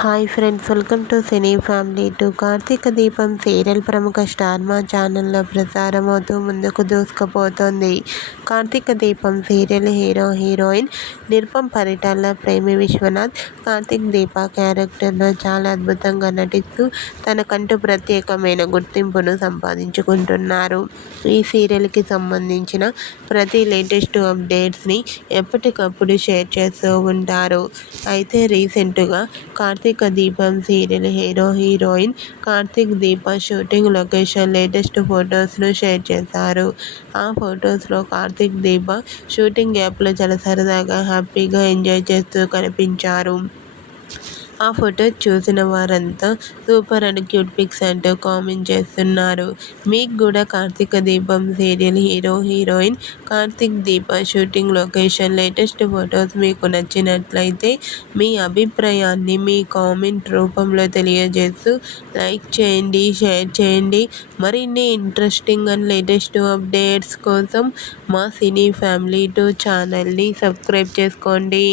Hi friends, welcome to cine family to. Karthika Deepam serial ప్రముఖ star మా ఛానల్లో ప్రసారం అవుతూ ముందుకు దూసుకుపోతోంది. Karthika Deepam serial hero heroine Nirupam Paritala, Premi Vishwanath Karthik దీప క్యారెక్టర్లో చాలా అద్భుతంగా నటిస్తూ తనకంటూ ప్రత్యేకమైన గుర్తింపును సంపాదించుకుంటున్నారు. ఈ సీరియల్కి సంబంధించిన ప్రతి లేటెస్ట్ అప్డేట్స్ని ఎప్పటికప్పుడు షేర్ చేస్తూ ఉంటారు. అయితే రీసెంట్గా Karthika Deepam serial hero heroine Karthik దీప షూటింగ్ లొకేషన్ లేటెస్ట్ ఫొటోస్ను షేర్ చేశారు. ఆ ఫొటోస్లో కార్తీక్ దీప షూటింగ్ యాప్లో చాలా సరదాగా హ్యాపీగా ఎంజాయ్ చేస్తూ కనిపించారు. ఆ ఫొటోస్ చూసిన వారంతా సూపర్ అండ్ క్యూట్ పిక్స్ అంటూ కామెంట్ చేస్తున్నారు. మీకు కూడా Karthika Deepam serial hero heroine Karthik దీప షూటింగ్ లొకేషన్ లేటెస్ట్ ఫొటోస్ మీకు నచ్చినట్లయితే మీ అభిప్రాయాన్ని మీ కామెంట్ రూపంలో తెలియజేస్తూ లైక్ చేయండి, షేర్ చేయండి. మరిన్ని ఇంట్రెస్టింగ్ అండ్ లేటెస్ట్ అప్డేట్స్ కోసం మా సినీ ఫ్యామిలీ 2 ఛానల్ని సబ్స్క్రైబ్ చేసుకోండి.